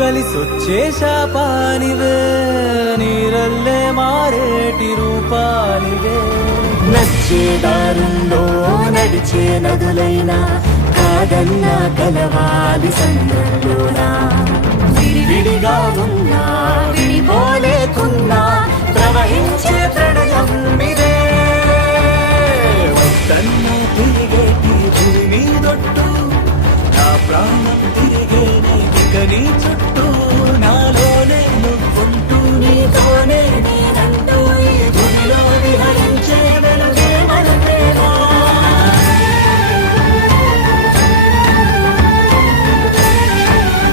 కలిసొచ్చే శాపానివే నీరల్లే మారేటి రూపానివే నచ్చే దారుల్లో నడిచే నదులైనా కాదన్నా కలవాలి సంద్రంలో